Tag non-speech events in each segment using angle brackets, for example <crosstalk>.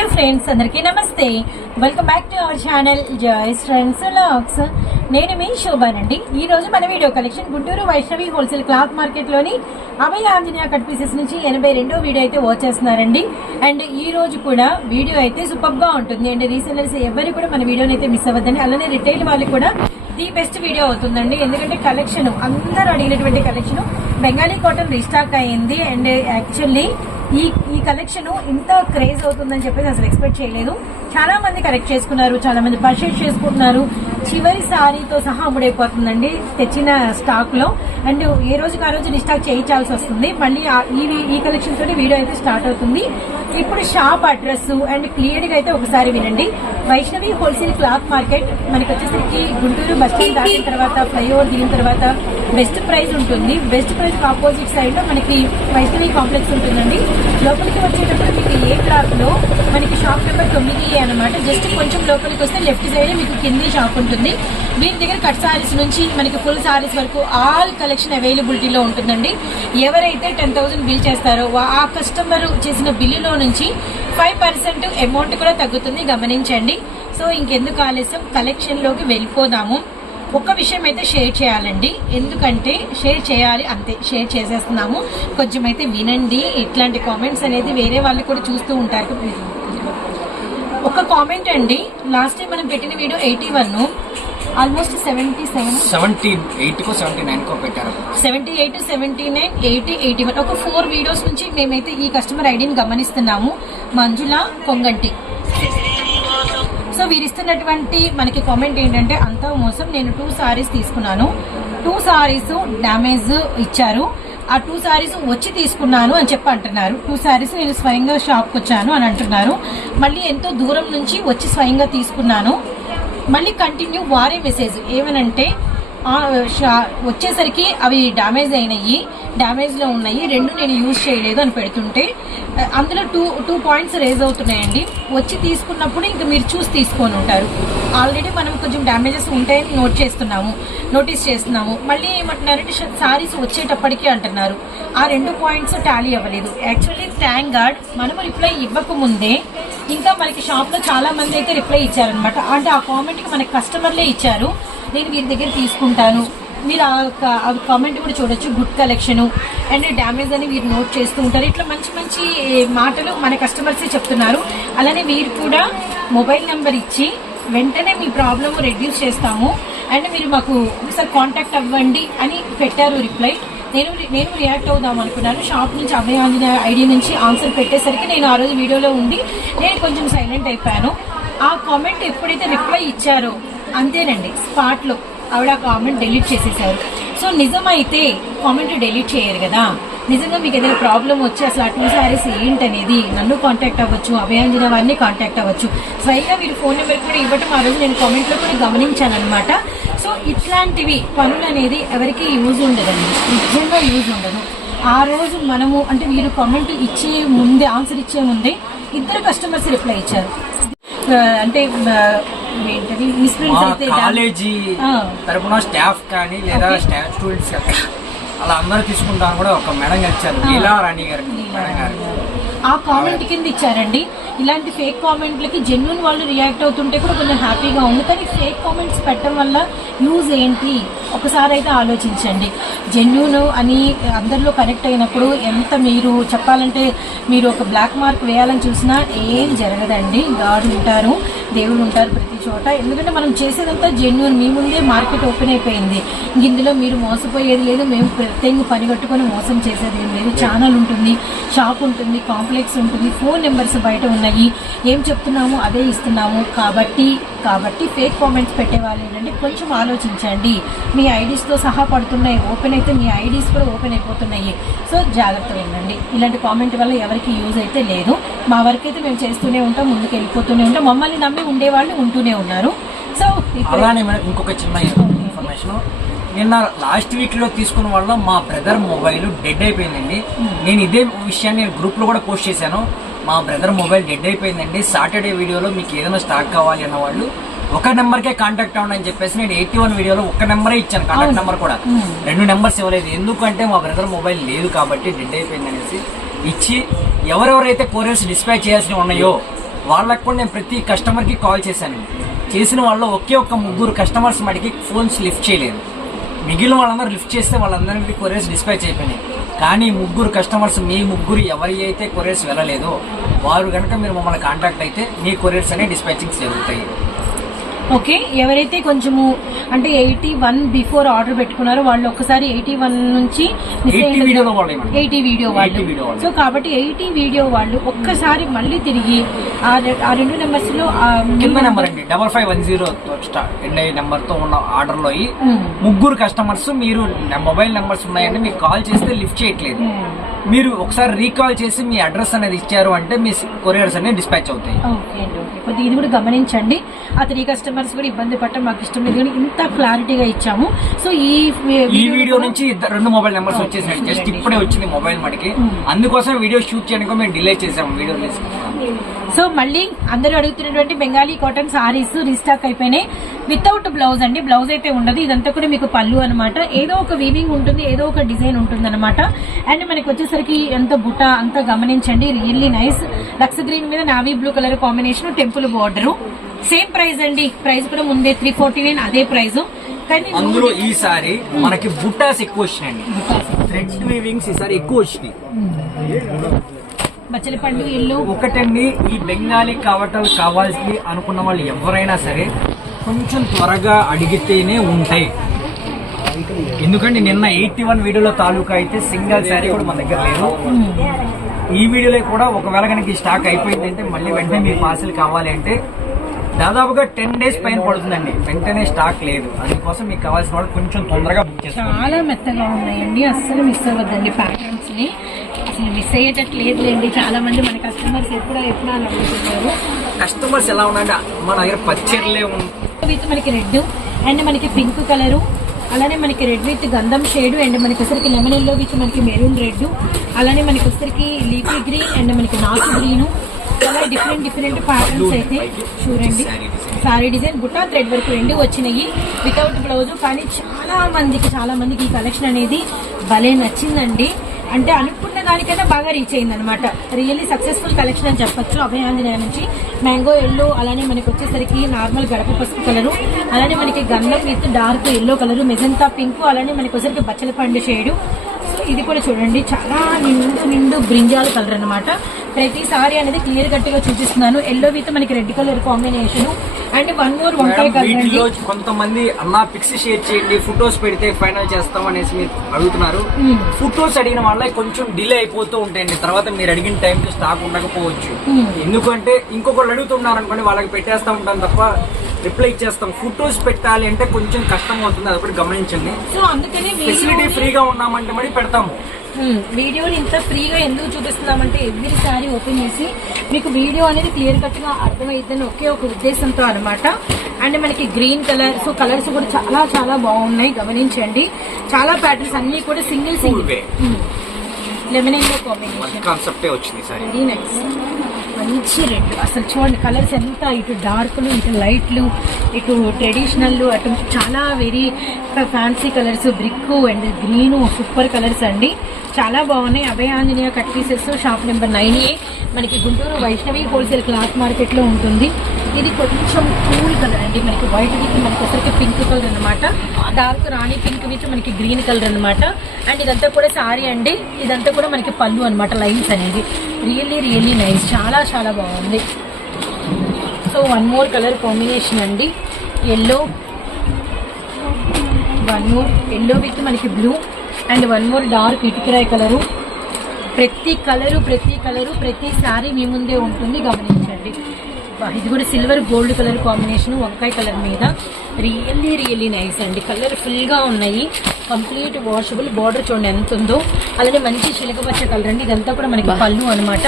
హే friends అందరికీ నమస్తే. Welcome back to our channel Joy's friends lakhs నేను మీ శోభానండి ఈ రోజు మన video collection Guntur Vaishnavi wholesale cloth మార్కెట్లోని Abhaya Anjaneya cut pieces నుంచి ఎనభై రెండో వీడియో అయితే వచ్చేస్తున్నారండి అండ్ ఈ రోజు కూడా వీడియో అయితే సూపర్గా ఉంటుంది. అండ్ రీసెలర్స్ ఎవరు కూడా మన వీడియోని అయితే మిస్ అవ్వద్దండి. అలానే రిటైల్ వాళ్ళు కూడా ది బెస్ట్ వీడియో అవుతుందండి. ఎందుకంటే కలెక్షన్ అందరూ అడిగినటువంటి కలెక్షన్ బెంగాలీ కాటన్ రీస్టాక్ అయింది. అండ్ యాక్చువల్లీ ఈ ఈ కలెక్షన్ ఇంత క్రేజ్ అవుతుందని చెప్పేసి అసలు ఎక్స్పెక్ట్ చేయలేదు. చాలా మంది కలెక్ట్ చేసుకున్నారు చాలా మంది పర్చేస్ చేసుకుంటున్నారు. చివరి సారీతో సహా అమ్ముడైపోతుందండి తెచ్చిన స్టాక్లో. అండ్ ఏ రోజుకి ఆ రోజు రిస్టాక్ చేయించాల్సి వస్తుంది. మళ్ళీ ఈ ఈ కలెక్షన్ తోటి వీడియో అయితే స్టార్ట్ అవుతుంది. ఇప్పుడు షాప్ అడ్రస్ అండ్ క్లియర్గా అయితే ఒకసారి వినండి. వైష్ణవి హోల్సేల్ క్లాత్ మార్కెట్ మనకి వచ్చేసరికి గుంటూరు బస్ స్టాండ్ దాటిన తర్వాత ఫ్లైఓవర్ దిగిన తర్వాత బెస్ట్ ప్రైస్ ఉంటుంది. బెస్ట్ ప్రైస్ ఆపోజిట్ సైడ్లో మనకి వైష్ణవి కాంప్లెక్స్ ఉంటుందండి. లోపలికి వచ్చేటప్పుడు మీకు ఏ క్లాత్లో మనకి షాప్ నెంబర్ తొమ్మిది అనమాట జస్ట్ కొంచెం లోపలికి వస్తే లెఫ్ట్ సైడ్ మీకు కింది షాప్ ఉంటుంది. దీని దగ్గర కట్ సారీస్ నుంచి మనకి ఫుల్ సారీస్ వరకు ఆల్ కలెక్షన్ అవైలబిలిటీలో ఉంటుందండి. ఎవరైతే టెన్ థౌసండ్ బిల్ చేస్తారో ఆ కస్టమర్ చేసిన బిల్లులో నుంచి ఫైవ్ పర్సెంట్ అమౌంట్ కూడా తగ్గుతుంది. గమనించండి. సో ఇంకెందుకు ఆలస్యం? కలెక్షన్లోకి వెళ్ళిపోదాము. ఒక్క విషయం అయితే షేర్ చేయాలండి. ఎందుకంటే షేర్ చేయాలి అంతే షేర్ చేసేస్తున్నాము. కొంచెం అయితే వినండి. ఇట్లాంటి కామెంట్స్ అనేది వేరే వాళ్ళు కూడా చూస్తూ ఉంటారు. ఒక కామెంట్ అండి. లాస్ట్ టైం మనం పెట్టిన video eighty one almost seventy seven seventy eight కో సెవెంటీ నైన్ కో పెట్టారు. Seventy eight seventy nine eighty eighty one ఒక ఫోర్ వీడియోస్ నుంచి మేమైతే ఈ కస్టమర్ ఐడిని గమనిస్తున్నాము. మంజుల కొంగంటి. సో వీరు ఇస్తున్నటువంటి మనకి కామెంట్ ఏంటంటే అంతా మోసం నేను టూ సారీస్ తీసుకున్నాను. టూ సారీస్ డ్యామేజ్ ఇచ్చారు. ఆ టూ సారీస్ వచ్చి తీసుకున్నాను అని చెప్పి అంటున్నారు. టూ సారీస్ నేను స్వయంగా షాప్కి వచ్చాను అని అంటున్నారు. మళ్ళీ ఎంతో దూరం నుంచి వచ్చి స్వయంగా తీసుకున్నాను. మళ్ళీ కంటిన్యూ వారే మెసేజ్ ఏమనంటే వచ్చేసరికి అవి డ్యామేజ్ అయినాయి డ్యామేజ్లో ఉన్నాయి రెండు నేను యూజ్ చేయలేదు అని పెడుతుంటే అందులో టూ టూ పాయింట్స్ రేజ్ అవుతున్నాయండి. వచ్చి తీసుకున్నప్పుడు ఇంకా మీరు చూసి తీసుకొని ఉంటారు. ఆల్రెడీ మనం కొంచెం డ్యామేజెస్ ఉంటాయని నోట్ చేస్తున్నాము నోటీస్ చేస్తున్నాము. మళ్ళీ ఏమంటున్నారంటే సారీస్ వచ్చేటప్పటికి అంటున్నారు. ఆ రెండు పాయింట్స్ టాలీ అవ్వలేదు. యాక్చువల్లీ థ్యాంక్ గాడ్ మనము రిప్లై ఇవ్వకముందే ఇంకా మనకి షాప్లో చాలా మంది అయితే రిప్లై ఇచ్చారనమాట అంటే ఆ కామెంట్కి మనకి కస్టమర్లే ఇచ్చారు. నేను వీరి దగ్గర తీసుకుంటాను. మీరు ఆ కామెంట్ కూడా చూడొచ్చు గుడ్ కలెక్షను అండ్ డ్యామేజ్ అని మీరు నోట్ చేస్తూ ఉంటారు. ఇట్లా మంచి మంచి మాటలు మన కస్టమర్సే చెప్తున్నారు. అలానే మీరు కూడా మొబైల్ నెంబర్ ఇచ్చి వెంటనే మీ ప్రాబ్లమ్ రెడ్యూస్ చేస్తాము. అండ్ మీరు మాకు ఒకసారి కాంటాక్ట్ అవ్వండి అని పెట్టారు రిప్లై నేను నేను రియాక్ట్ అవుదాం అనుకున్నాను. షాప్ నుంచి అభయాంజన ఐడి నుంచి ఆన్సర్ పెట్టేసరికి నేను ఆ రోజు వీడియోలో ఉండి నేను కొంచెం సైలెంట్ అయిపోయాను. ఆ కామెంట్ ఎప్పుడైతే రిప్లై ఇచ్చారో అంతేనండి స్పాట్లో ఆవిడ కామెంట్ డెలీట్ చేసేసారు. సో నిజమైతే కామెంట్ డెలీట్ చేయరు కదా. నిజంగా మీకు ఏదైనా ప్రాబ్లం వచ్చి అసలు ఆ టూ సారీస్ ఏంటనేది నన్ను కాంటాక్ట్ అవ్వచ్చు అభయాంజన వారిని కాంటాక్ట్ అవ్వచ్చు. స్వయంగా మీరు ఫోన్ నెంబర్ కూడా ఇవ్వటం ఆ రోజు నేను కామెంట్లో కూడా గమనించాను అనమాట సో ఇట్లాంటివి పనులు అనేది ఎవరికి యూజ్ ఉండదండి. నిజంగా యూజ్ ఉండదు. ఆ రోజు మనము అంటే వీరు కామెంట్ ఇచ్చే ముందే ఆన్సర్ ఇచ్చే ముందే ఇద్దరు కస్టమర్స్ రిప్లై ఇచ్చారు. అంటే మా కాలేజీ. తరపున స్టాఫ్ కానీ లేదా. స్టాఫ్ స్టూడెంట్స్ కానీ అలా అందరూ తీసుకుంటాను కూడా ఒక మేడం ఇచ్చారు. లీలా రాణి గారు. మేడం గారు. ఆ కామెంట్ కింద ఇచ్చారండి. ఇలాంటి ఫేక్ కామెంట్లకి జెన్యున్ వాళ్ళు రియాక్ట్ అవుతుంటే కూడా కొంచెం హ్యాపీగా ఉంది. కానీ ఫేక్ కామెంట్స్ పెట్టడం వల్ల యూజ్ ఏంటి? ఒకసారి అయితే ఆలోచించండి. జెన్యున్ అని అందరిలో కనెక్ట్ అయినప్పుడు ఎంత మీరు చెప్పాలంటే మీరు ఒక బ్లాక్ మార్క్ వేయాలని చూసినా ఏం జరగదండి. గాడ్ ఉంటారు దేవుడు ఉంటారు ప్రతి చోట. ఎందుకంటే మనం చేసేదంతా జెన్యున్ మీ ముందే మార్కెట్ ఓపెన్ అయిపోయింది. ఇందులో మీరు మోసపోయేది లేదు. మేము ప్రత్యేకంగా పని కట్టుకొని మోసం చేసేది ఏం లేదు. ఛానల్ ఉంటుంది షాప్ ఉంటుంది కాంప్లెక్స్ ఉంటుంది ఫోన్ నెంబర్స్ బయట ఉన్నాయి. ఏం చెప్తున్నాము అదే ఇస్తున్నాము. కాబట్టి కాబట్టి ఫేక్ కామెంట్స్ పెట్టే వాళ్ళు ఏంటంటే కొంచెం ఆలోచించండి. మీ ఐడీస్తో సహా పడుతున్నాయి ఓపెన్ అయితే మీ ఐడీస్ కూడా ఓపెన్ అయిపోతున్నాయి. సో జాగ్రత్తగా ఉండండి. ఇలాంటి కామెంట్ వల్ల ఎవరికి యూజ్ అయితే లేదు. మా వరకు అయితే మేము చేస్తూనే ఉంటాం ముందుకు వెళ్ళిపోతూనే ఉంటాం. మమ్మల్ని నమ్మి ఉండేవాళ్ళు ఉంటూనే ఉన్నారు. సో ఇప్పుడు అలానే మేడం ఇంకొక చిన్న ఇన్ఫర్మేషన్ నిన్న లాస్ట్ వీక్లో తీసుకున్న వల్ల మా బ్రదర్ మొబైల్ డెడ్ అయిపోయిందండి. నేను ఇదే విషయాన్ని నేను గ్రూప్లో కూడా పోస్ట్ చేశాను. మా బ్రదర్ మొబైల్ డెడ్ అయిపోయిందండి. సాటర్డే వీడియోలో మీకు ఏదైనా స్టాక్ కావాలి అన్న వాళ్ళు ఒక నెంబర్కే కాంటాక్ట్ అవ్వండి అని చెప్పేసి నేను ఎయిటీ వన్ వీడియోలో ఒక నెంబరే ఇచ్చాను కాంటాక్ట్ నెంబర్ కూడా. రెండు నెంబర్స్ ఇవ్వలేదు. ఎందుకంటే మా బ్రదర్ మొబైల్ లేదు కాబట్టి డెడ్ అయిపోయింది అనేసి ఇచ్చి ఎవరెవరైతే కొరియర్స్ డిస్పాచ్ చేయాల్సి ఉన్నాయో వాళ్ళకి కూడా నేను ప్రతి కస్టమర్కి కాల్ చేశాను. చేసిన వాళ్ళు ఒకే ఒక్క ముగ్గురు కస్టమర్స్ మటుకి ఫోన్స్ లిఫ్ట్ చేయలేదు. మిగిలిన వాళ్ళందరూ లిఫ్ట్ చేస్తే వాళ్ళందరికీ కొరియర్స్ డిస్పాచ్ అయిపోయినాయి. కానీ ముగ్గురు కస్టమర్స్ మీ ముగ్గురు ఎవరి అయితే కొరియర్స్ వెళ్ళలేదో వారు కనుక మీరు మమ్మల్ని కాంటాక్ట్ అయితే మీ కొరియర్స్ అనేవి డిస్పాచింగ్స్ జరుగుతాయి. ఓకే ఎవరైతే కొంచెము అంటే ఎయిటీ వన్ బిఫోర్ ఆర్డర్ పెట్టుకున్నారో వాళ్ళు ఒక్కసారి ఎయిటీ వన్ నుంచి miss 80 అయ్యింది. వీడియోలో వాళ్ళు ఏమంటారు? 80 వీడియో వాళ్ళు 80 వీడియో వాళ్ళు. సో కాబట్టి ఎయిటీ వీడియో వాళ్ళు ఒక్కసారి మళ్ళీ తిరిగి ఆ రెండు నెంబర్స్లో కింద నెంబర్ అండి double five one zero end అయ్యే నెంబర్తో ఉన్న ఆర్డర్లో. ముగ్గురు కస్టమర్స్ మీరు మొబైల్ నెంబర్స్ ఉన్నాయండి మీకు కాల్ చేస్తే లిఫ్ట్ చేయట్లేదు మీరు ఒకసారి రీకాల్ చేసి మీ అడ్రస్ అనేది ఇచ్చారు అంటే మీ కొరియర్స్ అనేవి డిస్పాచ్ అవుతాయి ఇది కూడా గమనించండి ఆ త్రీ కస్టమర్స్ కూడా ఇబ్బంది పడటం మాకు ఇష్టం లేదు. కానీ ఇంత క్లారిటీగా ఇచ్చాము. సో ఈ ఈ వీడియో నుంచి రెండు మొబైల్ నెంబర్స్ వచ్చేసినాయి జస్ట్ ఇప్పుడే వచ్చింది మొబైల్ మనకి. అందుకోసం వీడియో షూట్ చేయడానికి మేము డిలే చేసాము వీడియో సో మళ్ళీ అందరూ అడుగుతున్నటువంటి బెంగాలీ కాటన్ సారీస్ రీస్టాక్ అయిపోయినాయి. వితౌట్ బ్లౌజ్ అండి. బ్లౌజ్ అయితే ఉండదు. ఇదంతా కూడా మీకు పళ్ళు అనమాట ఏదో ఒక వీవింగ్ ఉంటుంది ఏదో ఒక డిజైన్ ఉంటుంది అనమాట అండ్ మనకి వచ్చేసరికి ఎంత బుట్ట అంత గమనించండి. రియల్లీ నైస్ లక్స్ గ్రీన్ మీద navy blue colour combination temple border same price అండి. ప్రైస్ కూడా ముందే త్రీ ఫార్టీ నైన్ అదే ప్రైస్ కానీ అందులో ఈసారి మనకి బుట్టాస్ ఎక్కువ వచ్చినాయండి. థ్రెడ్ వీవింగ్స్ ఈసారి ఎక్కువ వచ్చినాయి. బచ్చల పండు ఇల్లు. ఒకటండి ఈ బెంగాలీ కావటాలు కావాల్సింది అనుకున్న వాళ్ళు ఎవరైనా సరే కొంచెం త్వరగా అడిగితేనే ఉంటాయి. ఎందుకంటే నిన్న ఎయిటీ వన్ వీడియోలో తాలూకా అయితే సింగిల్ శారీ కూడా మన దగ్గర లేదు. ఈ వీడియోలో కూడా ఒకవేళ కనుక స్టాక్ అయిపోయిందంటే మళ్ళీ వెంటనే మీ పార్సిల్ కావాలి అంటే దాదాపుగా టెన్ డేస్ పైన పడుతుందండి. వెంటనే స్టాక్ లేదు. అందుకోసం మీకు కావాల్సిన వాళ్ళు కొంచెం తొందరగా బుక్ చేసుకోండి. చాలా మెత్తగా ఉన్నాయండి. అస్సలు మిస్ అవ్వద్దండి ప్యాటర్న్స్ని. అసలు మిస్ అయ్యేటట్టు లేదులేండి. చాలా మంది మన కస్టమర్స్ ఎప్పుడో ఎప్పుడో అని అడుగుతున్నారు కస్టమర్స్ ఎలా ఉన్నాయంటే మన దగ్గర పచ్చర్లే ఉంది మనకి రెడ్ అండ్ మనకి పింక్ కలరు అలానే మనకి రెడ్ విత్ గంధం షేడ్ అండ్ మనకి వచ్చరికి లెమన్ ఎల్లో విత్ మనకి మెరూన్ రెడ్ అలానే మనకి వచ్చరికి లీఫీ గ్రీన్ అండ్ మనకి నాచు గ్రీన్ అలా డిఫరెంట్ డిఫరెంట్ ప్యాటర్న్స్ అయితే చూడండి. సారీ డిజైన్ బుట్టా థ్రెడ్ వర్క్ రెండు వచ్చినాయి. వితౌట్ బ్లౌజ్ కానీ చాలా మందికి చాలా మందికి ఈ కలెక్షన్ అనేది భలే నచ్చిందండి. అంటే అనుకున్న దానికైనా బాగా రీచ్ అయింది అనమాట రియల్లీ సక్సెస్ఫుల్ కలెక్షన్ అని చెప్పొచ్చు. అభయాంజనేయ నుంచి మ్యాంగో ఎల్లో అలానే మనకి వచ్చేసరికి నార్మల్ గడప పసుపు కలరు అలానే మనకి గంధం with dark yellow colour magenta pink అలానే మనకి వచ్చేసరికి బచ్చల పండు షేడు ఇది కూడా చూడండి. చాలా నిండు నిండు బ్రింజాల్ కలర్ అన్నమాట. ప్రతిసారి అనేది క్లియర్ కట్గా చూపిస్తున్నాను. ఎల్లో విత్ మనకి red colour combination. And one more వంకాయ కలర్ కొంతమంది అన్నా పిక్స్ షేర్ చేయండి ఫొటోస్ పెడితే ఫైనల్ చేస్తాం అనేసి మీరు అడుగుతున్నారు. ఫొటోస్ అడిగిన వాళ్ళ కొంచెం డిలే అయిపోతూ ఉంటాయండి. తర్వాత మీరు అడిగిన టైంకి స్టాక్ ఉండకపోవచ్చు. ఎందుకంటే ఇంకొకళ్ళు అడుగుతున్నారు అనుకోండి వాళ్ళకి పెట్టేస్తా ఉంటాం తప్ప రిప్లై ఇచ్చేస్తాం ఫొటోస్ పెట్టాలి అంటే కొంచెం కష్టం అవుతుంది. అదొకటి గమనించండి. సో అందుకనే ఫెసిలిటీ ఫ్రీగా ఉన్నామంటే మరి పెడతాము మ్మ్. వీడియోని ఇంత ఫ్రీగా ఎందుకు చూపిస్తున్నామంటే ఎవ్రీ సారీ ఓపెన్ చేసి మీకు వీడియో అనేది క్లియర్ కట్గా అర్థమైద్దని ఒకే ఒక ఉద్దేశంతో అనమాట అండ్ మనకి గ్రీన్ కలర్ సో కలర్స్ కూడా చాలా చాలా బాగున్నాయి. గమనించండి. చాలా ప్యాటర్న్స్ అన్ని కూడా సింగిల్ సింగిల్. లెమన్ కాంబినేషన్ కాన్సెప్టే వచ్చింది సార్. వెరీ నైస్ మంచి రెడ్ అసలు చూడండి కలర్స్ ఎంత ఇటు డార్క్లు ఇటు లైట్లు ఇటు ట్రెడిషనల్ అటు చాలా very fancy colours brick and green super colours అండి. చాలా బాగున్నాయి. Abhaya Anjaneya cut pieces shop number nine A. మనకి గుంటూరు వైష్ణవి హోల్సేల్ క్లాత్ మార్కెట్లో ఉంటుంది. ఇది కొంచెం కూల్ కలర్ అండి. మనకి వైట్ మనకి వచ్చరికి పింక్ కలర్ అనమాట డార్క్ రాణి పింక్ విత్ మనకి గ్రీన్ కలర్ అనమాట అండ్ ఇదంతా కూడా సారీ అండి. ఇదంతా కూడా మనకి పళ్ళు అనమాట లైన్స్ అనేది. రియల్లీ రియల్లీ నైస్ చాలా చాలా బాగుంది. So one more colour combination అండి. Yellow one more yellow with మనకి blue and one more dark ఇటుకిరాయ్ colour ప్రతి కలరు ప్రతి కలరు ప్రతి సారీ మీ ముందే ఉంటుంది. గమనించండి. ఇది కూడా సిల్వర్ గోల్డ్ కలర్ కాంబినేషన్ వంకాయ కలర్ మీద. రియల్లీ రియల్లీ నైస్ అండి. కలర్గా ఉన్నాయి. కంప్లీట్ వాషబుల్ బార్డర్ చూడండి ఎంత ఉందో. అలానే మంచి చిలకపచ్చ కలర్ అండి. ఇదంతా కూడా మనకి పళ్ళు అనమాట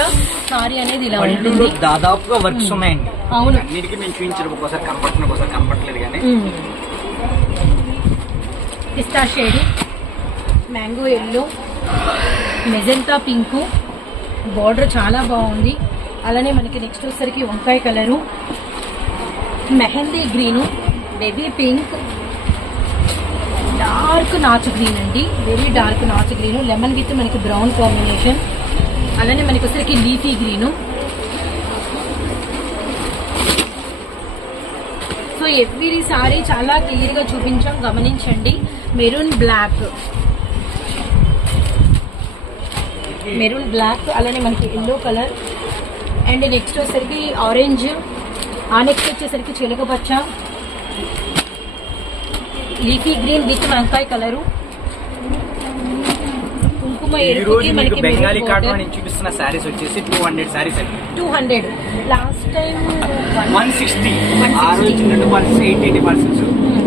సారీ అనేది ఇలా ఉంటుంది. దాదాపుగా వర్క్స్ ఉన్నాయండి. అవును. అన్నిటికీ మేము చూపించడం ఒకసారి కనపడుతున్న ఒకసారి కనపడలేదు కానీ. పిస్తా shade mango yellow magenta pink. Border చాలా బాగుంది. అలానే మనకి నెక్స్ట్ వచ్చేసరికి వంకాయ colour mehndi green. Baby pink. Dark నాచు గ్రీన్ అండి. వెరీ డార్క్ నాచు గ్రీన్. లెమన్ విత్ మనకి బ్రౌన్ కాంబినేషన్. అలానే మనకి వచ్చరికి లీఫీ గ్రీను. ఎవ్రీ సారీ చాలా క్లియర్గా చూపించాం. గమనించండి. Maroon black. మెరూన్ బ్లాక్ అలానే మనకి ఎల్లో కలర్. అండ్ నెక్స్ట్ వచ్చేసరికి ఆరెంజ్. ఆ నెక్స్ట్ వచ్చేసరికి చిలకపచ్చ లీఫీ గ్రీన్ విత్ వంకాయ కలరు. కుంకుమ ఎరుపుకి మనకి బెంగాలీ నేను చూపిస్తున్న వచ్చేసి టూ హండ్రెడ్ అండి. Two hundred last time one sixty 160. ఆ రోజు ఎయిట్ ఎయిటీ పర్సెంట్స్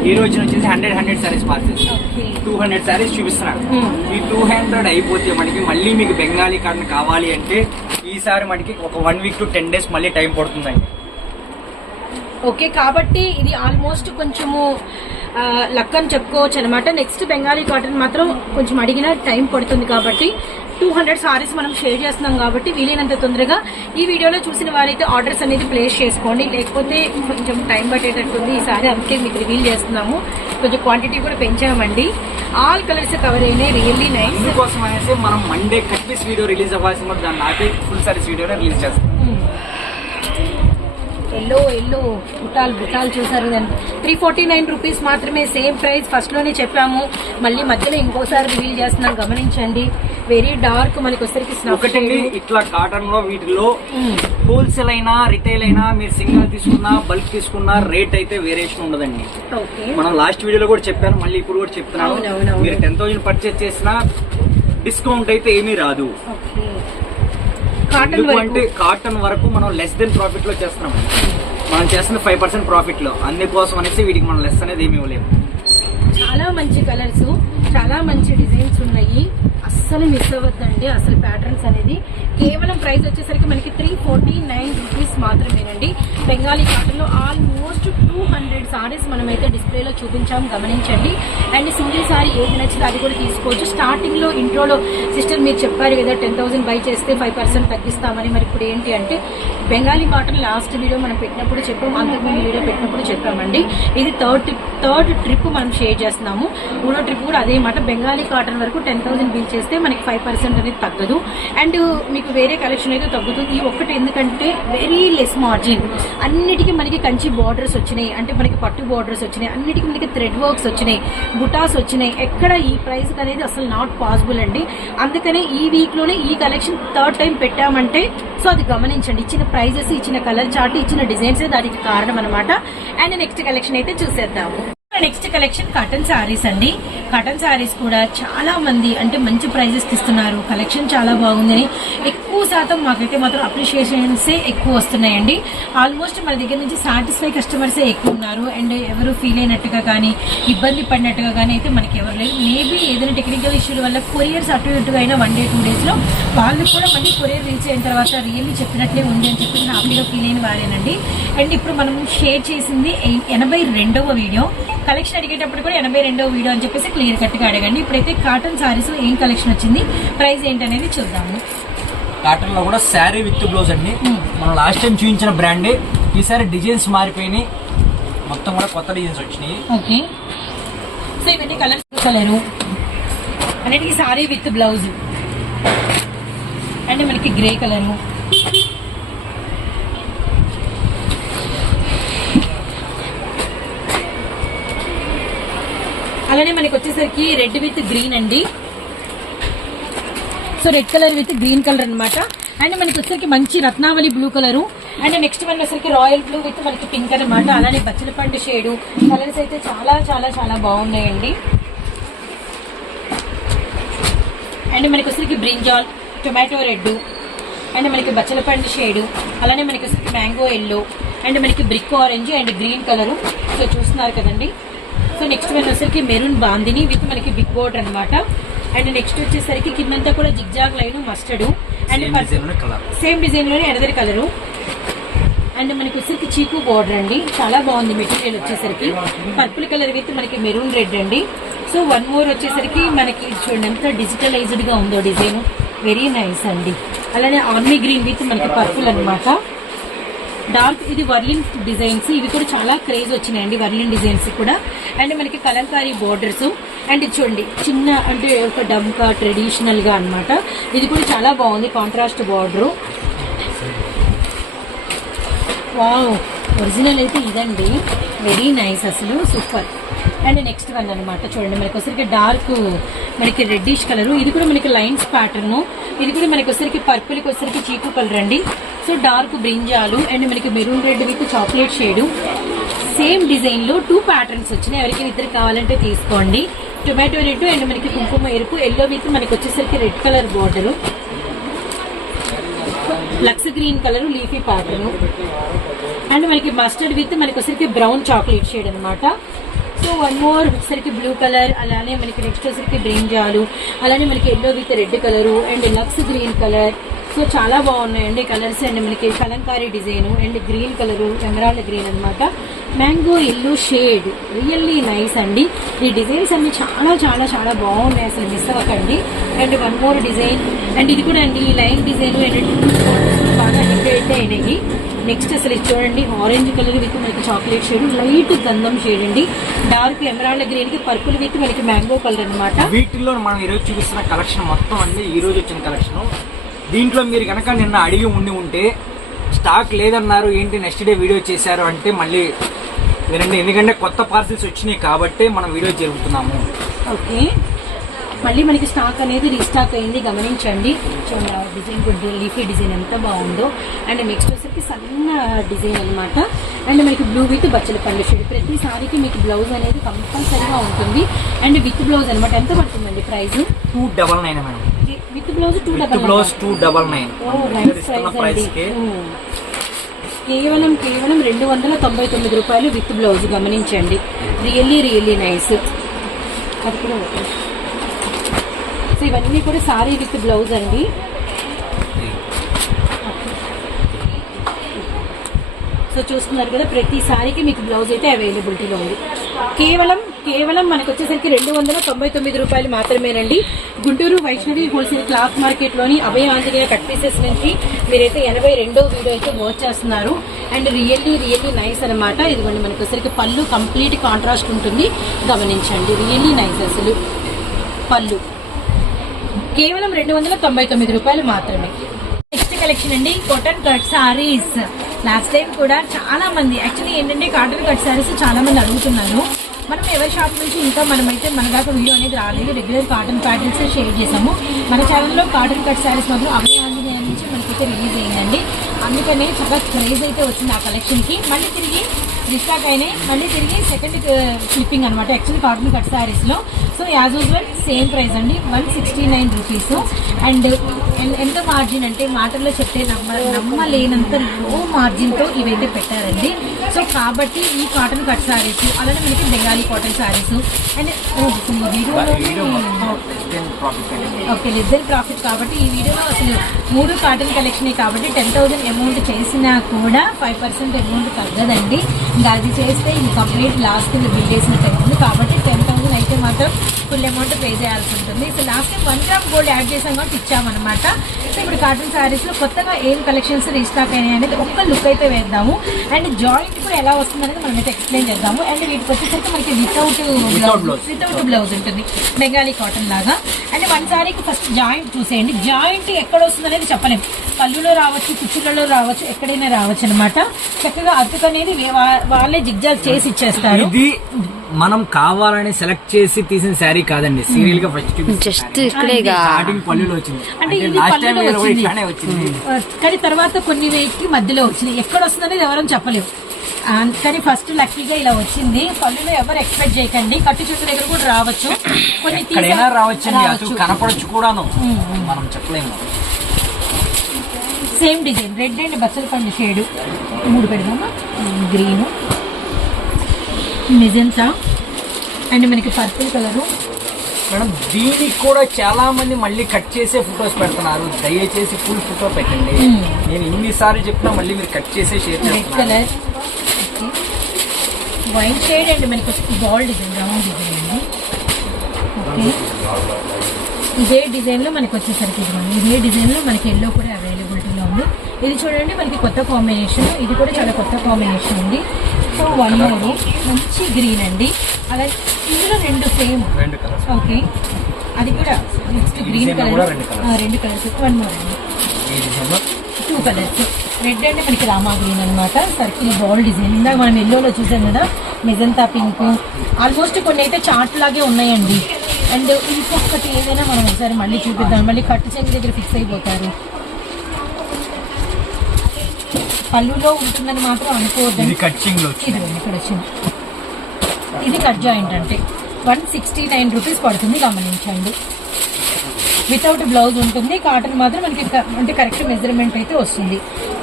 ఈ రోజు వచ్చేసి hundred hundred saris parcels okay two hundred saris చూపిస్తున్నాడు Hmm. ఈ టూ హండ్రెడ్ అయిపోతే మనకి మళ్ళీ మీకు బెంగాలీ కాటన్ కావాలి అంటే ఈసారి మనకి ఒక one week to ten days మళ్ళీ టైం పడుతుందండి. ఓకే కాబట్టి ఇది ఆల్మోస్ట్ కొంచెము లక్ అని చెప్పుకోవచ్చు అనమాట నెక్స్ట్ బెంగాలీ కాటన్ మాత్రం కొంచెం అడిగిన టైం పడుతుంది కాబట్టి టూ హండ్రెడ్ సారీస్ మనం షేర్ చేస్తున్నాం కాబట్టి వీలైనంత తొందరగా ఈ వీడియోలో చూసిన వారైతే ఆర్డర్స్ అనేది ప్లేస్ చేసుకోండి. లేకపోతే కొంచెం టైం పట్టేటట్టుంది ఈసారి అందుకే మీకు రివీల్ చేస్తున్నాము. కొంచెం క్వాంటిటీ కూడా పెంచామండి. ఆల్ కలర్స్ కవర్ అయినాయి. రియల్లీ నైస్ అందుకోసం అనేసి మనం Monday cut piece video release అవ్వాల్సిన కూడా దాన్ని ఆపి ఫుల్ సారీస్ వీడియోనే రిలీజ్ చేస్తాం. ఎల్లో ఎల్లో బుటాల్ బుటాల్ చూసారు త్రీ ఫార్టీ నైన్ రూపీస్ మాత్రమే సేమ్ ప్రైస్ ఫస్ట్లోనే చెప్పాము. మళ్ళీ మధ్యలో ఇంకోసారి రివీల్ చేస్తున్నాం గమనించండి. వెరీ డార్క్ మనకి వచ్చరికి ఒకటండి ఇట్లా కాటన్లో వీటిలో హోల్సేల్ అయినా రిటైల్ అయినా మీరు సింగిల్ తీసుకున్నా బల్క్ తీసుకున్నా రేట్ అయితే వేరియేషన్ ఉండదండి. మనం లాస్ట్ వీడియోలో కూడా చెప్పాను మళ్ళీ ఇప్పుడు కూడా చెప్తున్నాను. మీరు టెన్ థౌసండ్ పర్చేస్ చేసినా డిస్కౌంట్ అయితే ఏమీ రాదు. కాటన్ అంటే కాటన్ వరకు మనం లెస్ దెన్ ప్రాఫిట్లో చేస్తున్నాం. మనం చేస్తున్న ఫైవ్ పర్సెంట్ ప్రాఫిట్లో. అందుకోసం అనేసి వీటికి మనం లెస్ అనేది ఏమి ఇవ్వలేము. చాలా మంచి కలర్స్ చాలా మంచి డిజైన్స్ ఉన్నాయి. అస్సలు మిస్ అవ్వద్దండి. అసలు ప్యాటర్న్స్ అనేది కేవలం ప్రైస్ వచ్చేసరికి మనకి త్రీ ఫోర్టీ నైన్ రూపీస్ మాత్రమేనండి. బెంగాలీ కాటన్లో ఆల్మోస్ట్ టూ హండ్రెడ్ సారీస్ మనమైతే డిస్ప్లేలో చూపించాం గమనించండి. అండ్ సింగిల్ సారీ ఏది నచ్చితే అది కూడా తీసుకోవచ్చు. స్టార్టింగ్లో ఇంట్రోలో సిస్టర్ మీరు చెప్పారు కదా టెన్ థౌసండ్ బై చేస్తే ఫైవ్ పర్సెంట్ తగ్గిస్తామని మరి ఇప్పుడు ఏంటి అంటే బెంగాలీ కాటన్ లాస్ట్ వీడియో మనం పెట్టినప్పుడు చెప్పాం అంతకుముందు వీడియో పెట్టినప్పుడు చెప్పామండి. ఇది థర్డ్ థర్డ్ ట్రిప్ మనం షేర్ చేస్తున్నాము. మూడో ట్రిప్ కూడా అదే మాట బెంగాలీ కాటన్ వరకు టెన్ థౌసండ్ బిల్ చేస్తే మనకి ఫైవ్ పర్సెంట్ అనేది తగ్గదు. అండ్ మీకు వేరే కలెక్షన్ అయితే తగ్గుతుంది. ఈ ఒక్కటి ఎందుకంటే వెరీ లెస్ మార్జిన్ అన్నిటికీ మనకి కంచి బార్డర్స్ వచ్చినాయి. అంటే మనకి పట్టు బార్డర్స్ వచ్చినాయి. అన్నిటికీ మనకి థ్రెడ్ వర్క్స్ వచ్చినాయి. బుటాస్ వచ్చినాయి. ఎక్కడ ఈ ప్రైస్ అనేది అసలు నాట్ పాసిబుల్ అండి. అందుకనే ఈ వీక్లోనే ఈ కలెక్షన్ థర్డ్ టైం పెట్టామంటే సో అది గమనించండి. ఇచ్చిన ప్రైజెస్ ఇచ్చిన కలర్ చార్ట్ ఇచ్చిన డిజైన్సే దానికి కారణం అనమాట అండ్ నెక్స్ట్ కలెక్షన్ అయితే చూసేద్దాము. నెక్స్ట్ కలెక్షన్ కాటన్ శారీస్ అండి. కాటన్ శారీస్ కూడా చాలా మంది అంటే మంచి ప్రైజెస్ ఇస్తున్నారు. కలెక్షన్ చాలా బాగుందని ఎక్కువ శాతం మాకైతే మాత్రం అప్రిషియేషన్సే ఎక్కువ వస్తున్నాయండి. ఆల్మోస్ట్ మన దగ్గర నుంచి సాటిస్ఫై కస్టమర్సే ఎక్కువ ఉన్నారు. అండ్ ఎవరు ఫీల్ అయినట్టుగా కానీ ఇబ్బంది పడినట్టుగా కానీ అయితే మనకి ఎవరు లేరు. మేబీ ఏదైనా టెక్నికల్ ఇష్యూల వల్ల కొరియర్స్ అటు ఇటుగా అయినా వన్ డే టూ డేస్లో వాళ్ళు కూడా మళ్ళీ కొరియర్ రీచ్ అయిన తర్వాత రియల్లీ చెప్పినట్లే ఉంది అని చెప్పి హ్యాపీగా ఫీల్ అయిన వారేనండి. అండ్ ఇప్పుడు మనం షేర్ చేసింది ఎనభై రెండవ వీడియో కలెక్షన్ అడిగేటప్పుడు కూడా ఎనభై రెండవ వీడియో అని చెప్పేసి క్లియర్ కట్గా అడగండి. ఇప్పుడైతే కాటన్ సారీస్ ఏం కలెక్షన్ వచ్చింది? ప్రైస్ ఏంటనేది చూద్దాము. కాటన్లో కూడా శారీ విత్ బ్లౌజ్ అండి. Hmm. మనం లాస్ట్ టైం చూపించిన బ్రాండే ఈసారి డిజైన్స్ మారిపోయినాయి. మొత్తం కూడా కొత్త డిజైన్స్ వచ్చినాయి. ఓకే సో ఇవన్నీ కలర్స్ కలరు అన్నిటికీ సారీ విత్ బ్లౌజ్ అండ్ మనకి గ్రే కలరు అలానే మనకి వచ్చేసరికి రెడ్ విత్ గ్రీన్ అండి. So red colour with green colour అన్నమాట. అండ్ మనకి వచ్చేసరికి మంచి రత్నావళి blue colour. And next one వచ్చేసరికి రాయల్ బ్లూ విత్ మనకి పింక్ అనమాట అలానే బచ్చలపండు షేడు. కలర్స్ అయితే చాలా చాలా చాలా బాగున్నాయండి. అండ్ మనకి వచ్చేసరికి బ్రింజాల్ టొమాటో రెడ్ అండ్ మనకి బచ్చలపండు షేడు. అలానే మనకి వచ్చేసరికి మ్యాంగో ఎల్లో. అండ్ మనకి brick orange and green colour. So చూస్తున్నారు కదండి. సో నెక్స్ట్ వన్ వచ్చేసరికి మెరూన్ బాందిని విత్ మనకి బిగ్ బోర్డర్ అన్నమాట. అండ్ నెక్స్ట్ వచ్చేసరికి కిందంతా కూడా zigzag line mustard and same డిజైన్లోనే another colour and మనకి వచ్చేసరికి చీకు బార్డర్ అండి. చాలా బాగుంది మెటీరియల్ వచ్చేసరికి. పర్పుల్ కలర్ విత్ మనకి మెరూన్ రెడ్ అండి. సో వన్ మోర్ వచ్చేసరికి మనకి చూడండి ఎంత డిజిటలైజ్డ్గా ఉందో డిజైన్ వెరీ నైస్ అండి. అలానే ఆర్మీ గ్రీన్ విత్ మనకి పర్పుల్ అన్నమాట. డార్క్ ఇది వర్లిన్ డిజైన్స్. ఇవి కూడా చాలా క్రేజ్ వచ్చినాయండి వర్లిన్ డిజైన్స్ కూడా. అండ్ మనకి కలంకారీ బోర్డర్స్. అండ్ ఇది చూడండి చిన్న అంటే ఒక డమ్కా ట్రెడిషనల్గా అనమాట అన్నమాట. ఇది కూడా చాలా బాగుంది కాంట్రాస్ట్ బార్డర్ వావ్ ఒరిజినల్ అయితే ఇదండి. వెరీ నైస్ అసలు సూపర్ అండ్ నెక్స్ట్ వన్ అనమాట చూడండి. మనకి వచ్చరికి డార్క్ మనకి రెడ్డిష్ కలర్ ఇది కూడా మనకి లైన్స్ ప్యాటర్న్ ఇది కూడా మనకి వచ్చరికి పర్పుల్కి వచ్చరికి చీకు కలర్ అండి. సో డార్క్ బ్రింజాలు అండ్ మనకి maroon red with chocolate shade same డిజైన్లో టూ ప్యాటర్న్స్ వచ్చినాయి. ఎవరికైనా ఇద్దరు కావాలంటే తీసుకోండి. టొమాటో రెడ్ అండ్ మనకి కుంకుమ ఎరుపు. ఎల్లో విత్ మనకి వచ్చేసరికి red colour border Lux green colour leafy pattern and మనకి మస్టర్డ్ విత్ మనకి వచ్చరికి బ్రౌన్ చాక్లెట్ షేడ్ అనమాట సో వన్ మోర్ వచ్చేసరికి బ్లూ కలర్ అలానే మనకి నెక్స్ట్ వచ్చేసరికి బ్రింజాలు అలానే మనకి yellow with red colour and Lux green colour so చాలా బాగున్నాయండి కలర్స్ అండ్ మనకి Kalamkari design and green colour emerald green అన్నమాట. Mango yellow shade really nice అండి. ఈ డిజైన్స్ అన్ని చాలా చాలా చాలా బాగున్నాయి అసలు మిస్ అవ్వకండి. And one more design and ఇది కూడా అండి ఈ లైన్ డిజైన్ అండ్ హిట్ అయితే అయినాయి. నెక్స్ట్ అసలు ఇది చూడండి ఆరెంజ్ కలర్ విత్ మనకి చాక్లెట్ షేడ్ లైట్ గంధం షేడ్ అండి. డార్క్ ఎమరాల్డ్ గ్రీన్కి పర్పుల్ విత్ మనకి మ్యాంగో కలర్ అన్నమాట. వీటిల్లో మనం ఈరోజు చూపిస్తున్న కలెక్షన్ మొత్తం అండి ఈ రోజు వచ్చిన కలెక్షన్ దీంట్లో మీరు కనుక నిన్న అడిగి ఉండి ఉంటే స్టాక్ లేదన్నారు ఏంటి నెక్స్ట్ డే వీడియో చేశారు అంటే మళ్ళీ వినండి. ఎందుకంటే కొత్త పార్సిల్స్ వచ్చినాయి కాబట్టి మనం వీడియో జరుగుతున్నాము ఓకే మళ్ళీ మనకి స్టాక్ అనేది రీస్టాక్ అయింది. గమనించండి. చూడండి డిజైన్ కూడా లీఫీ డిజైన్ ఎంత బాగుందో. అండ్ నెక్స్ట్ వచ్చేసరికి సన్న డిజైన్ అన్నమాట. అండ్ మనకి బ్లూ విత్ బచ్చల పండు షేడ్ ప్రతి సారీకి మీకు బ్లౌజ్ అనేది కంపల్సరీగా ఉంటుంది. అండ్ విత్ బ్లౌజ్ అనమాట ఎంత పడుతుందండి price? Two double nine madam. With blouse two double blouse two double nine price అండి. కేవలం కేవలం రెండు వందల తొంభై తొమ్మిది రూపాయలు విత్ బ్లౌజ్ గమనించండి. రియల్లీ రియల్లీ నైస్ అది కూడా ఇవన్నీ కూడా సారీ విత్ బ్లౌజ్ అండి. సో చూస్తున్నారు కదా ప్రతి సారీకి మీకు బ్లౌజ్ అయితే అవైలబిలిటీలో ఉంది. కేవలం కేవలం మనకు వచ్చేసరికి రెండు వందల తొంభై తొమ్మిది రూపాయలు మాత్రమేనండి. గుంటూరు వైష్ణవి హోల్సేల్ క్లాత్ మార్కెట్లోని అభయ ఆంజనేయ కట్ పీసెస్ నుంచి మీరైతే ఎనభై రెండో వీడియో అయితే వాచ్ చేస్తున్నారు. అండ్ రియల్లీ రియల్లీ నైస్ అనమాట ఇదిగోండి మనకు వచ్చేసరికి పళ్ళు కంప్లీట్ కాంట్రాస్ట్ ఉంటుంది. గమనించండి రియల్లీ నైస్ అసలు. పళ్ళు. కేవలం రెండు వందల తొంభై తొమ్మిది రూపాయలు మాత్రమే. నెక్స్ట్ కలెక్షన్ అండి cotton cut saris last time కూడా చాలా మంది యాక్చువల్లీ ఏంటంటే కాటన్ కట్ సారీస్ చాలా మంది అడుగుతున్నారు. మనం ఎవరి షాప్ నుంచి ఇంకా మనమైతే మన దాకా వీడియో అనేది రాలేదు రెగ్యులర్ కాటన్ ప్యాటర్న్స్ షేర్ చేసాము మన ఛానల్లో కాటన్ కట్ సారీస్ మాత్రం అభయ ఆంజనేయ నుంచి మనకైతే రిలీజ్ అయిందండి. అందుకనే చాలా క్రేజ్ అయితే వచ్చింది ఆ కలెక్షన్కి మళ్ళీ తిరిగి రిస్టాక్ అయినాయి మళ్ళీ తిరిగి సెకండ్ క్లిప్పింగ్ అనమాట actually cotton cut సారీస్లో so as usual same price అండి. One sixty nine rupees and ఎంత మార్జిన్ అంటే మాటల్లో చెప్తే నమ్మ నమ్మలేనంత లో మార్జిన్తో ఇవైతే పెట్టారండి. సో కాబట్టి ఈ కాటన్ కట్ సారీస్ అలానే మనకి Bengali cotton saris and. Okay Lidder profit కాబట్టి ఈ వీడియోలో అసలు మూడు కాటన్ కలెక్షన్ కాబట్టి టెన్ థౌసండ్ అమౌంట్ చేసినా కూడా ఫైవ్ పర్సెంట్ అమౌంట్ తగ్గదండి. ఇంకా అది చేస్తే ఇది కంప్లీట్ లాస్ట్ బిల్ చేసినట్టు అవుతుంది కాబట్టి టెన్ థౌసండ్ అయితే మాత్రం ఫుల్ అమౌంట్ పే చేయాల్సి ఉంటుంది. So last time one gram gold add చేసాం కాబట్టి ఇచ్చామన్నమాట. సో ఇప్పుడు కాటన్ శారీస్లో కొత్తగా ఏం కలెక్షన్స్ రీస్టాక్ అయినాయి అనేది ఒక్క లుక్ అయితే వేద్దాము. అండ్ జాయింట్ కూడా ఎలా వస్తుంది అనేది మనం అయితే ఎక్స్ప్లెయిన్ చేద్దాము. అండ్ వీటికి వచ్చేసరికి మనకి వితౌట్ blouse. వితౌట్ బ్లౌజ్ ఉంటుంది. బెంగాలీ కాటన్ లాగా. అండ్ వన్ సారీకి ఫస్ట్ జాయింట్ చూసేయండి. జాయింట్ ఎక్కడ వస్తుంది అనేది చెప్పలేం. పళ్ళులో రావచ్చు కుచ్చులలో రావచ్చు ఎక్కడైనా రావచ్చు అనమాట చక్కగా అతుకు అనేది వాళ్ళే జిగ్జాగ్ చేసి ఇచ్చేస్తారు. మనం కావాలని సెలెక్ట్ చేసి తీసిన శారీ కాదండి. సీరియల్గా ఫస్ట్ జస్ట్ ఇక్కడేగా స్టార్టింగ్ పల్లెలో వచ్చింది. అంటే లాస్ట్ టైం వచ్చింది. ఇట్లానే వచ్చింది. కానీ తర్వాత కొన్ని వెయిట్కి మధ్యలో వచ్చినాయి ఎక్కడ వస్తుంది అనేది ఎవరం చెప్పలేము. ఆ, కానీ ఫస్ట్ లక్కీగా ఇలా వచ్చింది. పళ్ళులో ఎవరు ఎక్స్పెక్ట్ చేయకండి. కట్టు చుట్టూ దగ్గర కూడా రావచ్చు. కొన్ని రావచ్చు. కనపడచ్చు కూడాను. ఉమ్. మనం చెప్పలేము. సేమ్ డిజైన్ రెడ్ అండ్ బచ్చల పండు షేడ్ మూడు పెడదామా? గ్రీన్ మిజెన్సా అండ్ మనకి పర్పుల్ కలరు. మేడం దీనికి కూడా చాలా మంది మళ్ళీ కట్ చేసే ఫొటోస్ పెడుతున్నారు. దయచేసి ఫుల్ ఫోటో పెట్టండి. నేను ఇన్నిసార్లు చెప్పినా మళ్ళీ మీరు కట్ చేసే share red colour white shade and మనకి బాల్ డిజైన్ రౌండ్ డిజైన్ అండి. ఓకే ఇదే డిజైన్లో మనకి వచ్చేసరికి ఇదిగోండి ఇదే డిజైన్లో మనకి ఎల్లో కూడా అవైలబిలిటీలో ఉంది. ఇది చూడండి మనకి కొత్త కాంబినేషన్ ఇది కూడా చాలా కొత్త కాంబినేషన్ ఉంది సో వన్ మోర్ మంచి గ్రీన్ అండి. అలాగే ఇందులో రెండు సేమ్ ఓకే అది కూడా నెక్స్ట్ గ్రీన్ కలర్ రెండు కలర్స్ వన్ మోర్ అండి. టూ కలర్స్ రెడ్ అంటే మనకి రామా గ్రీన్ అనమాట సర్కిల్ బాల్ డిజైన్ ఇందాక మనం ఎల్లోలో చూసాం కదా మెజంతా పింక్ ఆల్మోస్ట్ కొన్ని అయితే చార్ట్ లాగే ఉన్నాయండి. అండ్ ఇంకొకటి ఏదైనా మనం ఒకసారి మళ్ళీ చూపిద్దాం. మళ్ళీ కట్టు చెంగు దగ్గర ఫిక్స్ అయిపోతారు. పళ్ళులో ఉంటుందని మాత్రం అనుకోవద్దండి ఇది ఇది ఇక్కడ వచ్చింది. ఇది కట్ జాయింట్ అంటే వన్ సిక్స్టీ నైన్ రూపీస్ పడుతుంది గమనించండి. వితౌట్ బ్లౌజ్ ఉంటుంది కాటన్ మాత్రం మనకి అంటే కరెక్ట్ మెజర్మెంట్ అయితే వస్తుంది.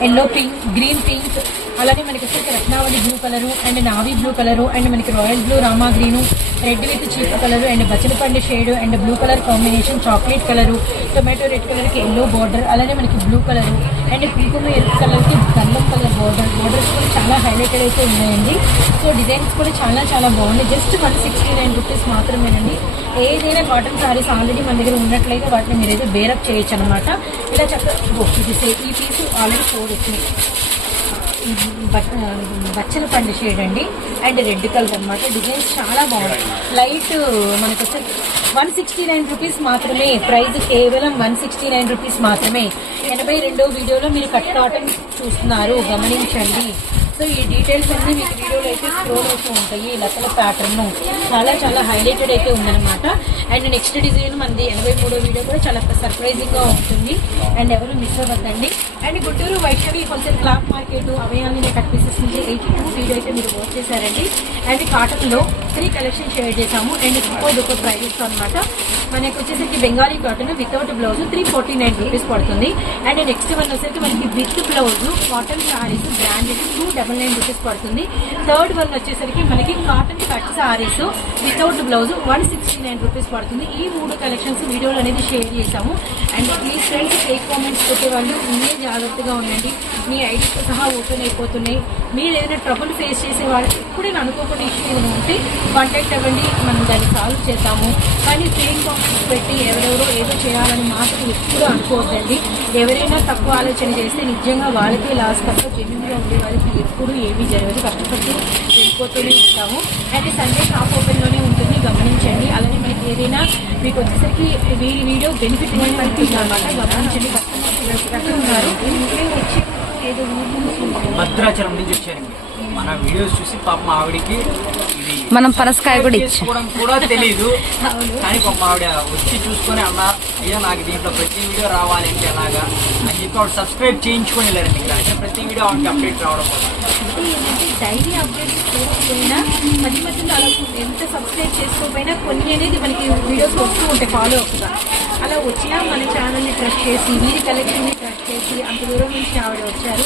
ఎల్లో పింక్ గ్రీన్ పింక్ అలానే మనకి వచ్చేసి రత్నావళి blue colour and navy blue colour and మనకి royal blue Rama green red with cheap colour and బచ్చలపండు shade and blue colour combination chocolate colour tomato red కలర్కి yellow border అలానే మనకి blue colour and కుంకుమ ఎరుపు కలర్కి గంధం కలర్ బార్డర్ బార్డర్స్ కూడా చాలా హైలైటెడ్ అయితే ఉన్నాయండి. సో డిజైన్స్ కూడా చాలా చాలా బాగున్నాయి. Just one sixty nine rupees మాత్రమేనండి. ఏదైనా కాటన్ సారీస్ ఆల్రెడీ మన దగ్గర ఉన్నట్లయితే వాటిని మీరైతే బేరప్ చేయొచ్చు అనమాట ఇలా చక్కగా ఈ పీస్ ఆల్రెడీ ఫోర్ వచ్చినాయి బచ్చల పండు షేడ్ అండి. అండ్ రెడ్ కలర్ అనమాట డిజైన్స్ చాలా బాగున్నాయి. లైట్ మనకు వచ్చే వన్ సిక్స్టీ నైన్ రూపీస్ మాత్రమే. ప్రైస్ కేవలం వన్ సిక్స్టీ నైన్ రూపీస్ మాత్రమే. ఎనభై రెండో వీడియోలో మీరు కట్ కాటన్ చూస్తున్నారు. గమనించండి. సో ఈ డీటెయిల్స్ అన్ని మీకు వీడియోలో అయితే స్క్రోల్ అవుతూ ఉంటాయి. ఈ లతల ప్యాటర్న్ చాలా చాలా హైలైటెడ్ అయితే ఉందన్నమాట. అండ్ నెక్స్ట్ డిజైన్ మనది ఎనభై మూడో వీడియో కూడా చాలా సర్ప్రైజింగ్గా ఉంటుంది. అండ్ ఎవరు miss అవ్వద్దండి. And Guntur Vaishnavi wholesale cloth market అవయాన్ని cut pieces నుంచి ఎయిటీ టూ వీడియో అయితే మీరు వర్క్ చేశారండి. అండ్ కాటన్లో త్రీ కలెక్షన్ షేర్ చేసాము అండ్ ఇంకో దుకో ప్రైజెస్ అనమాట మనకి వచ్చేసరికి Bengali cotton without blouse three forty nine rupees పడుతుంది. అండ్ నెక్స్ట్ వన్ వచ్చేసరికి మనకి with blouse cotton saris branded two double nine rupees పడుతుంది. థర్డ్ వన్ వచ్చేసరికి మనకి cotton cut saris without blouse one sixty nine rupees పడుతుంది. ఈ మూడు collections వీడియోలు అనేది షేర్ చేశాము. And please friends fake comments పెట్టే వాళ్ళు మీరే జాగ్రత్తగా ఉండండి. మీ ఐడీతో సహా ఓపెన్ అయిపోతున్నాయి. మీరు ఏదైనా ట్రబుల్ ఫేస్ చేసే వాళ్ళు ఇప్పుడే అనుకోకుండా ఇష్యూ ఉంటే కాంటాక్ట్ అవ్వండి. మనం దాన్ని సాల్వ్ చేద్దాము కానీ ఫేక్ కామెంట్స్ పెట్టి ఎవరెవరో ఏదో చేయాలని మాత్రం ఎప్పుడూ అనుకోవద్దండి. ఎవరైనా తక్కువ ఆలోచన చేస్తే నిజంగా వాళ్ళకే లాస్ తప్ప జెన్యున్గా ఉండే వాళ్ళకి ఎప్పుడూ ఏమీ జరగదు. కష్టపడుతూ వెళ్ళిపోతూనే ఉంటాము. అండ్ సండే షాప్ ఓపెన్లోనే ఉంటుంది. గమనించండి. అలానే మనకి ఏదైనా మీకు వచ్చేసరికి వీడి వీడియో బెనిఫిట్ అనమాట గమనించండి. కస్టమర్స్ మేము వచ్చే ఏదో. భద్రాచలం నుంచి వచ్చారండి. మన వీడియోస్ చూసి పాప మా ఆవిడకి మనం పనసకాయ కూడా ఇచ్చాం. చేసుకోవడం కూడా తెలీదు. <laughs> కానీ పాప ఆవిడ వచ్చి చూసుకొని అన్న అయ్యో నాకు దీంట్లో ప్రతి వీడియో రావాలంటే ఎలాగా? అని చెప్పి ఆవిడ సబ్స్క్రైబ్ చేయించుకొని వెళ్ళారండి ఇక్కడ అంటే ప్రతి వీడియో ఆవిడకి అప్డేట్ రావడం వల్ల. ఏంటంటే డైలీ అప్డేట్ చేసుకోకపోయినా మధ్య మధ్యలో అలా ఎంత సబ్స్క్రైబ్ చేసుకోకపోయినా కొన్ని అనేది మనకి వీడియోస్ వస్తూ ఉంటాయి ఫాలో అప్గా అలా వచ్చినా మన ఛానల్ని ట్రస్ట్ చేసి వీరి కలెక్షన్ని ట్రస్ట్ చేసి అంత దూరం నుంచి ఆవిడ వచ్చారు.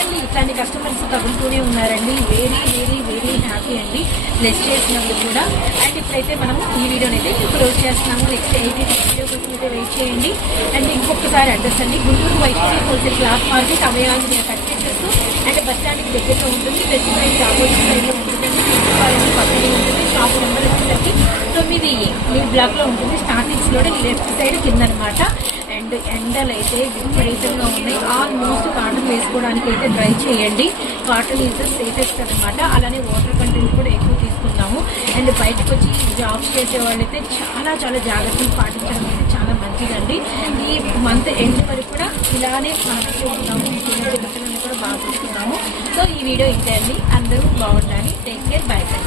రియల్లీ ఇట్లాంటి కస్టమర్స్ తగులుతూనే ఉన్నారండి. వెరీ వెరీ వెరీ హ్యాపీ అండి. బ్లెస్ చేసినందుకు కూడా. అండ్ ఇప్పుడైతే మనం ఈ వీడియోని అయితే క్లోజ్ చేస్తున్నాము నెక్స్ట్ ఎయిటీ వీడియో కోసం అయితే వెయిట్ చేయండి. అండ్ ఇంకొకసారి అడ్రస్ అండి. Guntur Vaishnavi wholesale cloth market అవయాన్ని cut చేసేస్తూ అండ్ బస్ స్టాండ్కి దగ్గరలో ఉంటుంది. వెస్ట్ సైడ్ ఆపోజిట్ సైడ్లో ఉంటుంది. పక్కనే ఉంటుంది. షాప్ నెంబర్ వచ్చేసరికి తొమ్మిది మీ బ్లాక్లో ఉంటుంది. స్టార్టింగ్స్లోనే లెఫ్ట్ సైడ్ కింద అనమాట అండ్ ఎండలు అయితే విపరీతంగా ఉన్నాయి. ఆల్మోస్ట్ కాటన్ వేసుకోవడానికి అయితే ట్రై చేయండి. కాటన్ ఈజ్ ద సేఫెస్ట్ అనమాట అలానే వాటర్ కంటెంట్ కూడా ఎక్కువ తీసుకున్నాము అండ్ బయటకు వచ్చి జాబ్స్ చేసే వాళ్ళైతే చాలా చాలా జాగ్రత్తలు పాటించడం అయితే చాలా మంచిదండి. ఈ మంత్ ఎండ్ వరకు కూడా ఇలానే మనమైతే ఉన్నాము కూడా బాగా చూస్తున్నాము సో ఈ వీడియో ఇంతే అండి. అందరూ బాగుండాలి. Take care bye by